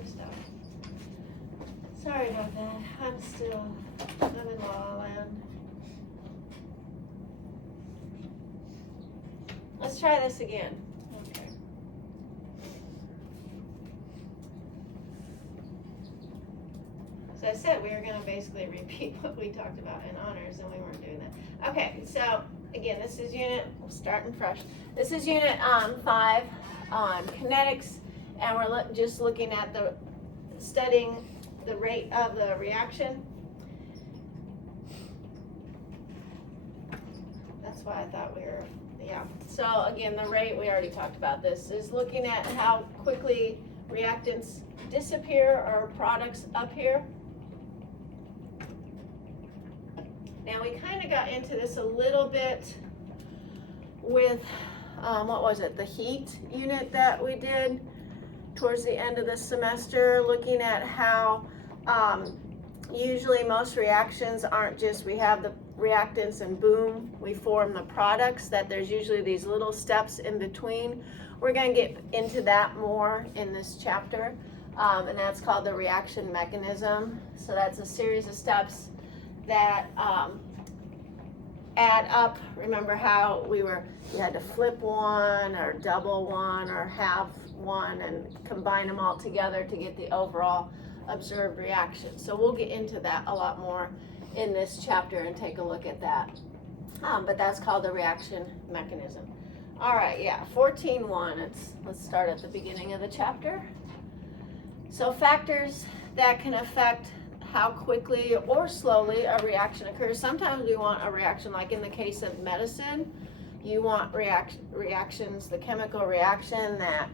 of stuff. Sorry about that. I'm in La La Land. Let's try this again. Okay. So I said we were going to basically repeat what we talked about in honors, and we weren't doing that. Okay, so again, this is starting fresh. This is unit 5 on kinetics, and we're just looking at studying the rate of the reaction. That's why I thought we were, yeah. So again, the rate, we already talked about this, is looking at how quickly reactants disappear or products appear. Now we kind of got into this a little bit with, what was it, the heat unit that we did towards the end of the semester, looking at how usually most reactions aren't just we have the reactants and boom, we form the products, that there's usually these little steps in between. We're going to get into that more in this chapter, and that's called the reaction mechanism. So that's a series of steps that add up. Remember how you had to flip one or double one or halve one and combine them all together to get the overall observed reaction. So we'll get into that a lot more in this chapter and take a look at that. But that's called the reaction mechanism. All right, yeah, 14.1. Let's start at the beginning of the chapter. So factors that can affect how quickly or slowly a reaction occurs. Sometimes we want a reaction, like in the case of medicine, you want reactions, the chemical reaction that,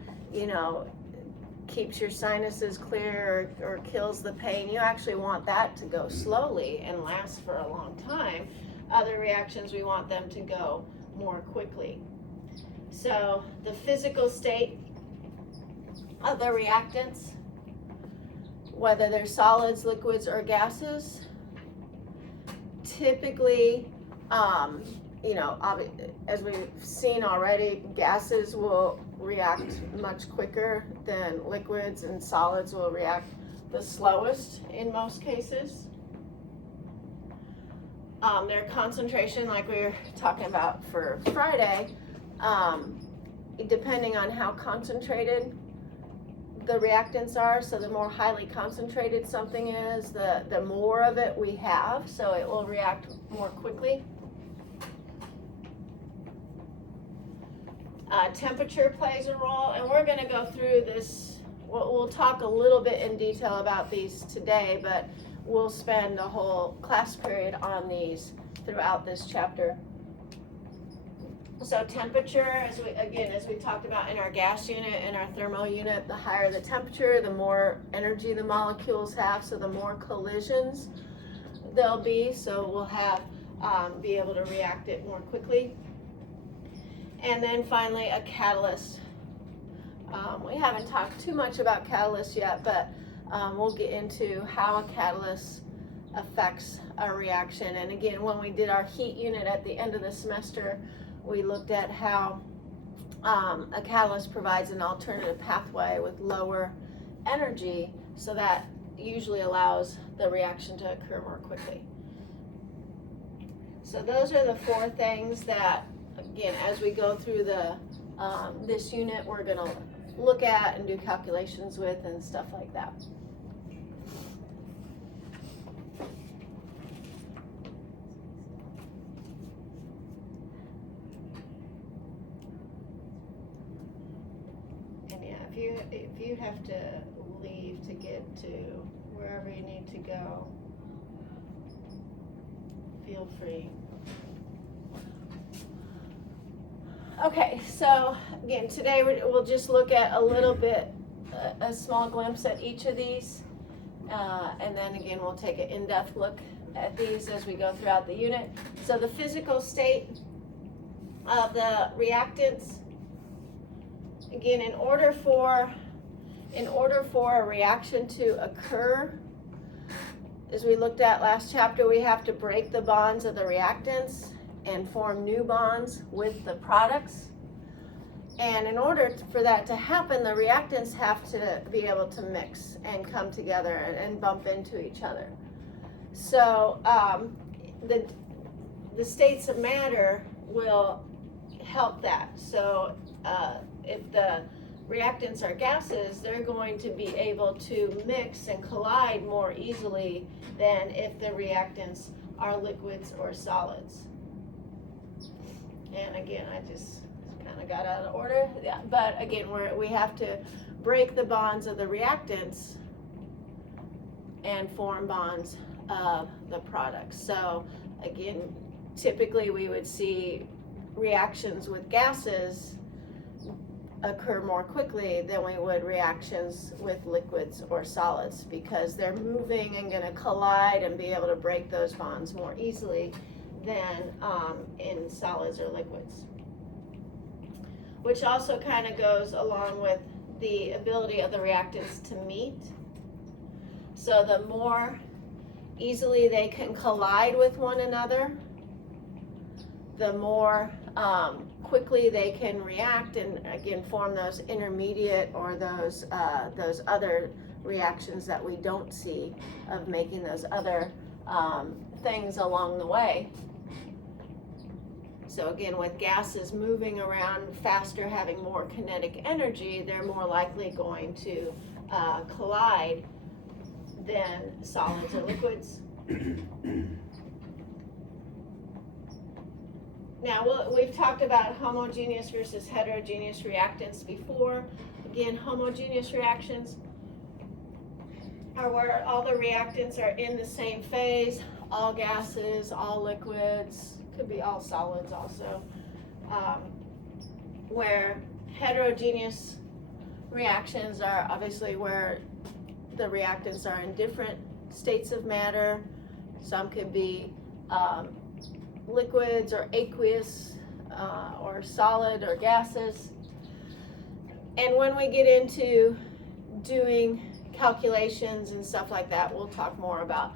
keeps your sinuses clear or kills the pain. You actually want that to go slowly and last for a long time. Other reactions, we want them to go more quickly. So the physical state of the reactants, whether they're solids, liquids, or gases, typically, as we've seen already, gases will react much quicker than liquids, and solids will react the slowest in most cases. Their concentration, like we were talking about for Friday, depending on how concentrated the reactants are, so the more highly concentrated something is, the more of it we have, so it will react more quickly. Temperature plays a role, and we're going to go through this. We'll talk a little bit in detail about these today, but we'll spend a whole class period on these throughout this chapter. So temperature, as we talked about in our gas unit and our thermal unit, the higher the temperature, the more energy the molecules have, so the more collisions there'll be, so we'll have be able to react it more quickly. And then finally, a catalyst. We haven't talked too much about catalysts yet, but we'll get into how a catalyst affects a reaction. And again, when we did our heat unit at the end of the semester, we looked at how a catalyst provides an alternative pathway with lower energy, so that usually allows the reaction to occur more quickly. So those are the 4 things that, again, as we go through this unit, we're going to look at and do calculations with and stuff like that. And yeah, if you have to leave to get to wherever you need to go, feel free. Okay, so again, today we'll just look at a little bit, a small glimpse at each of these, and then again we'll take an in-depth look at these as we go throughout the unit. So the physical state of the reactants, again, in order for a reaction to occur, as we looked at last chapter, we have to break the bonds of the reactants and form new bonds with the products. And in order for that to happen, the reactants have to be able to mix and come together and bump into each other. So the states of matter will help that. So if the reactants are gases, they're going to be able to mix and collide more easily than if the reactants are liquids or solids. And again, I just kind of got out of order. Yeah, but again, we have to break the bonds of the reactants and form bonds of the products. So again, typically we would see reactions with gases occur more quickly than we would reactions with liquids or solids, because they're moving and going to collide and be able to break those bonds more easily than in solids or liquids. Which also kind of goes along with the ability of the reactants to meet. So the more easily they can collide with one another, the more quickly they can react and again form those intermediate or those other reactions that we don't see of making those other things along the way. So again, with gases moving around faster, having more kinetic energy, they're more likely going to collide than solids or liquids. Now, we've talked about homogeneous versus heterogeneous reactants before. Again, homogeneous reactions are where all the reactants are in the same phase, all gases, all liquids, could be all solids also. Where heterogeneous reactions are obviously where the reactants are in different states of matter. Some could be liquids or aqueous or solid or gases. And when we get into doing calculations and stuff like that, we'll talk more about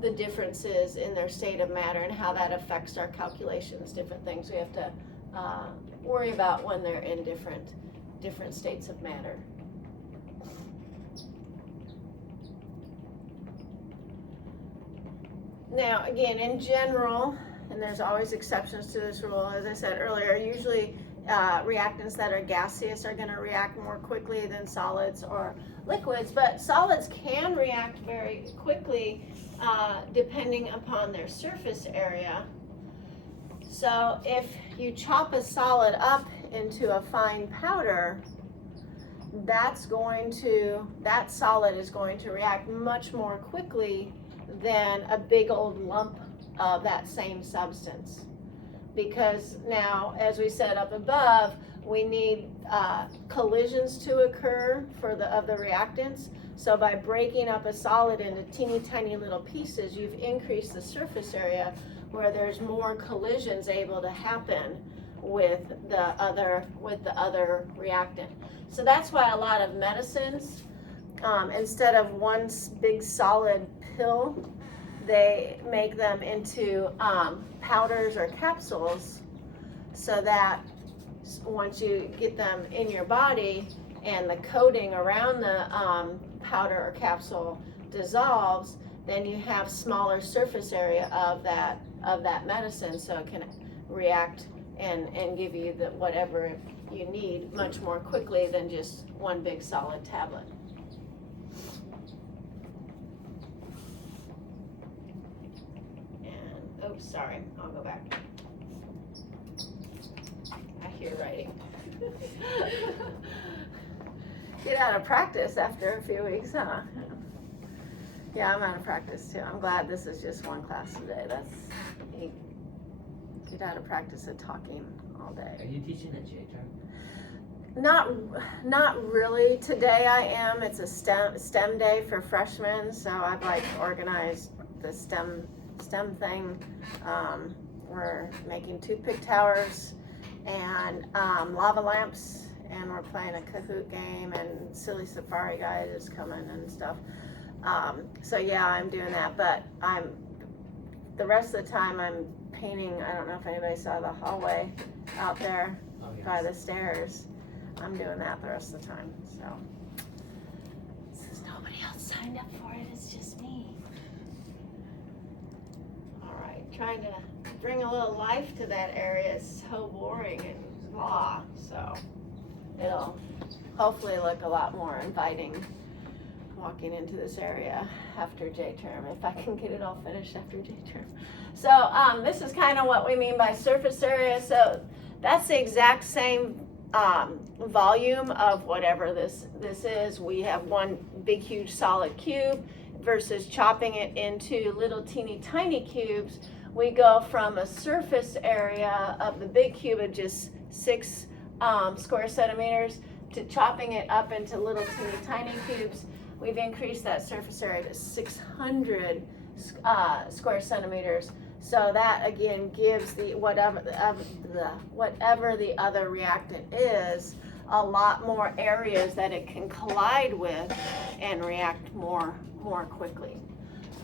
the differences in their state of matter and how that affects our calculations, different things we have to worry about when they're in different states of matter. Now, again, in general, and there's always exceptions to this rule, as I said earlier, usually reactants that are gaseous are going to react more quickly than solids or liquids, but solids can react very quickly depending upon their surface area. So if you chop a solid up into a fine powder, that solid is going to react much more quickly than a big old lump of that same substance. Because now, as we said up above, we need collisions to occur of the reactants. So by breaking up a solid into teeny tiny little pieces, you've increased the surface area where there's more collisions able to happen with the other reactant. So that's why a lot of medicines, instead of one big solid pill, they make them into powders or capsules, so that once you get them in your body and the coating around the powder or capsule dissolves, then you have smaller surface area of that medicine, so it can react and give you whatever you need much more quickly than just one big solid tablet. And oops, sorry, I'll go back. I hear writing. Get out of practice after a few weeks, huh? Yeah, I'm out of practice too. I'm glad this is just one class today. That's neat. Get out of practice at talking all day. Are you teaching at JTRA? Not really. Today I am. It's a STEM day for freshmen, so I've organized the STEM thing. We're making toothpick towers and lava lamps, and we're playing a Kahoot game, and Silly Safari Guide is coming and stuff. So yeah, I'm doing that, but the rest of the time I'm painting. I don't know if anybody saw the hallway out there. Oh by the stairs. I'm doing that the rest of the time, so. Since nobody else signed up for it, it's just me. All right, trying to bring a little life to that area is so boring and blah, so it'll hopefully look a lot more inviting walking into this area after J-term, if I can get it all finished after J-term. So this is kind of what we mean by surface area. So that's the exact same volume of whatever this is. We have one big huge solid cube versus chopping it into little teeny tiny cubes. We go from a surface area of the big cube of just 6 square centimeters to chopping it up into little teeny tiny cubes. We've increased that surface area to 600 square centimeters. So that again gives the whatever the other reactant is a lot more areas that it can collide with and react more quickly.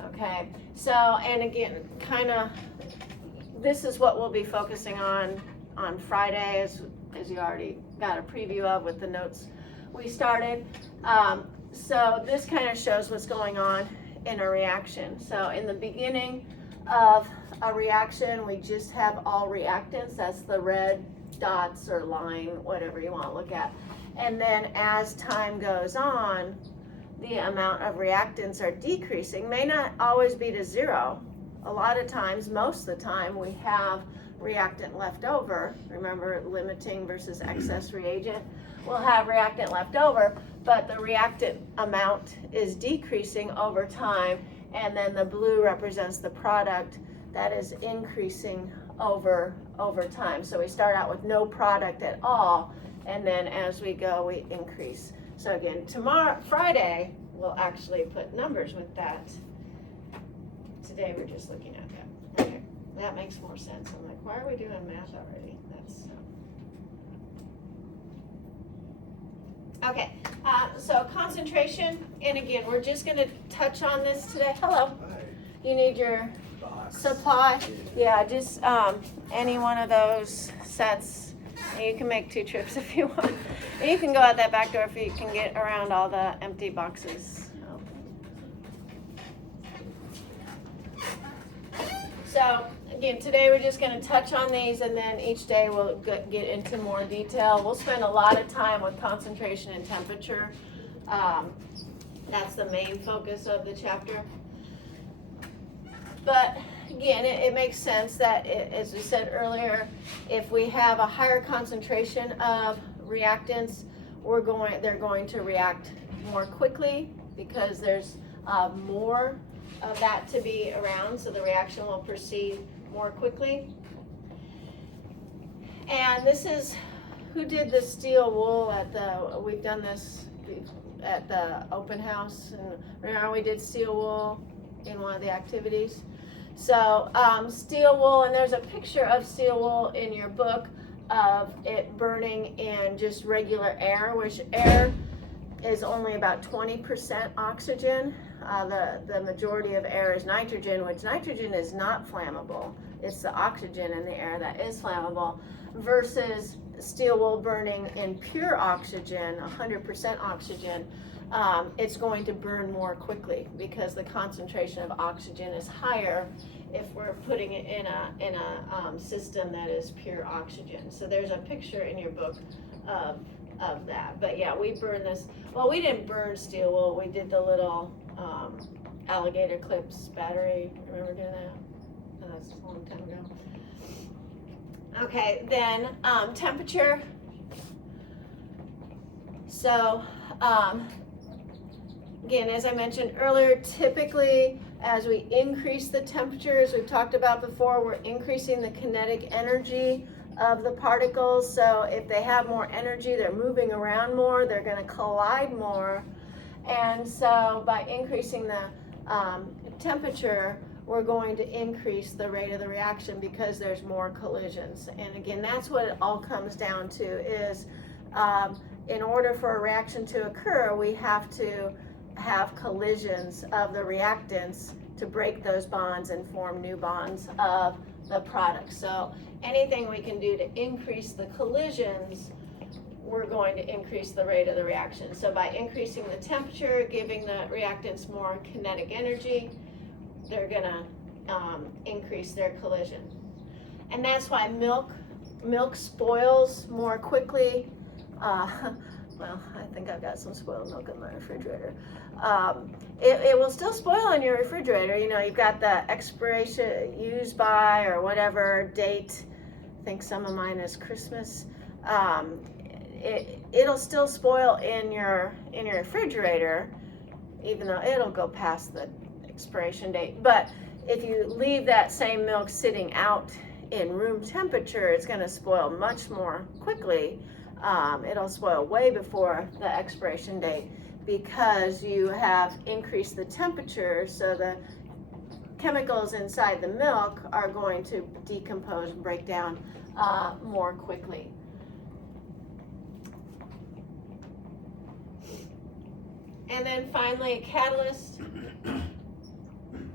Okay, so and again, kind of this is what we'll be focusing on Friday, as you already got a preview of with the notes we started. So this kind of shows what's going on in a reaction. So in the beginning of a reaction, we just have all reactants. That's the red dots or line, whatever you want to look at. And then as time goes on, the amount of reactants are decreasing. May not always be to 0. A lot of times, most of the time, we have reactant left over. Remember, limiting versus excess reagent. We'll have reactant left over, but the reactant amount is decreasing over time, and then the blue represents the product that is increasing over time. So we start out with no product at all, and then as we go, we increase. So again, Friday, we'll actually put numbers with that. Today, we're just looking at that. Okay, that makes more sense. I'm like, why are we doing math already? That's okay. So concentration, and again, we're just going to touch on this today. Hello. Hi. You need your supply. Yeah, just any one of those sets. You can make 2 trips if you want. And you can go out that back door if you can get around all the empty boxes. So again, today we're just going to touch on these, and then each day we'll get into more detail. We'll spend a lot of time with concentration and temperature. That's the main focus of the chapter. But again, it makes sense that, as we said earlier, if we have a higher concentration of reactants, they're going to react more quickly because there's more of that to be around, so the reaction will proceed more quickly. And this is who did the steel wool we've done this at the open house, and remember we did steel wool in one of the activities. So steel wool, and there's a picture of steel wool in your book of it burning in just regular air, which air is only about 20% oxygen. The majority of air is nitrogen, which nitrogen is not flammable. It's the oxygen in the air that is flammable, versus steel wool burning in pure oxygen, 100% oxygen. It's going to burn more quickly because the concentration of oxygen is higher if we're putting it in a system that is pure oxygen. So there's a picture in your book of that. But yeah, we burn this. Well, we didn't burn steel wool. We did the little alligator clips battery. Remember doing that? Oh, that's a long time ago. Okay, then temperature. So again, as I mentioned earlier, typically as we increase the temperature, as we've talked about before, we're increasing the kinetic energy of the particles. So if they have more energy, they're moving around more, they're going to collide more. And so by increasing the temperature, we're going to increase the rate of the reaction because there's more collisions. And again, that's what it all comes down to is in order for a reaction to occur, we have to have collisions of the reactants to break those bonds and form new bonds of the product. So anything we can do to increase the collisions, we're going to increase the rate of the reaction. So by increasing the temperature, giving the reactants more kinetic energy, they're gonna increase their collision. And that's why milk spoils more quickly. Well, I think I've got some spoiled milk in my refrigerator. It will still spoil in your refrigerator. You know, you've got the expiration used by or whatever date. I think some of mine is Christmas. It'll still spoil in your refrigerator, even though it'll go past the expiration date. But if you leave that same milk sitting out in room temperature, it's going to spoil much more quickly. It'll spoil way before the expiration date because you have increased the temperature, so the chemicals inside the milk are going to decompose and break down more quickly. And then finally, a catalyst.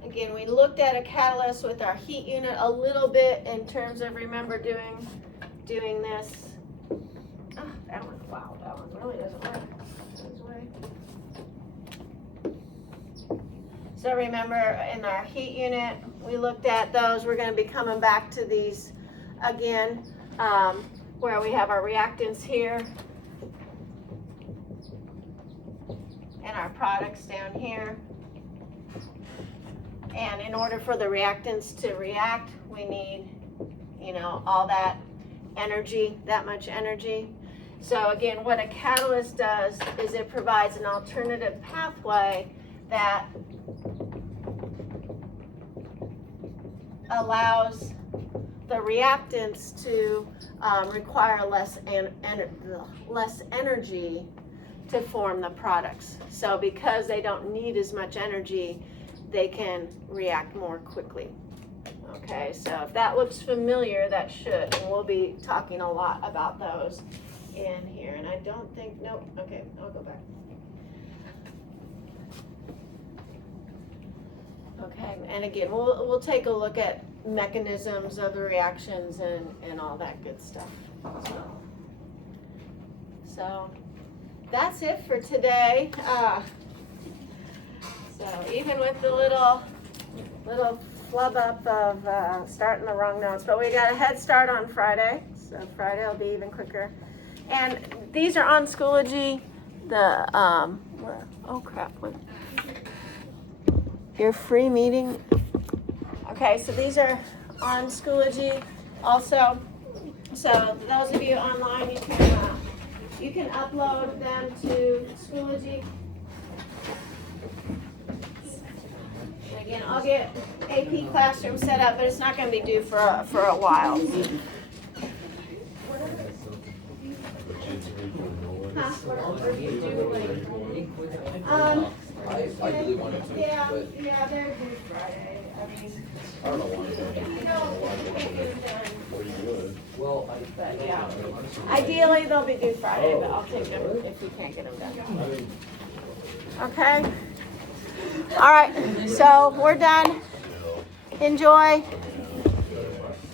Again, we looked at a catalyst with our heat unit a little bit in terms of, remember doing this. Oh, that one really doesn't work. So remember, in our heat unit, we looked at those. We're going to be coming back to these again, where we have our reactants here and our products down here. And in order for the reactants to react, we need, you know, all that energy, that much energy. So again, what a catalyst does is it provides an alternative pathway that allows the reactants to require less energy to form the products. So because they don't need as much energy, they can react more quickly. Okay, so if that looks familiar, that should, and we'll be talking a lot about those in here. And I don't think, nope, okay, I'll go back. Okay, and again, we'll take a look at mechanisms of the reactions and all that good stuff. So that's it for today. So even with the little flub up of starting the wrong notes, but we got a head start on Friday, so Friday will be even quicker. And these are on Schoology. Oh crap! Your free meeting. Okay, so these are on Schoology also. So those of you online, you can upload them to Schoology. Again, I'll get AP Classroom set up, but it's not going to be due for a while. I really wanted to, but yeah, they're due Friday. I mean, I don't know why. Well, but yeah, ideally they'll be due Friday, but I'll take them if we can't get them done. Okay. All right, so we're done. Enjoy.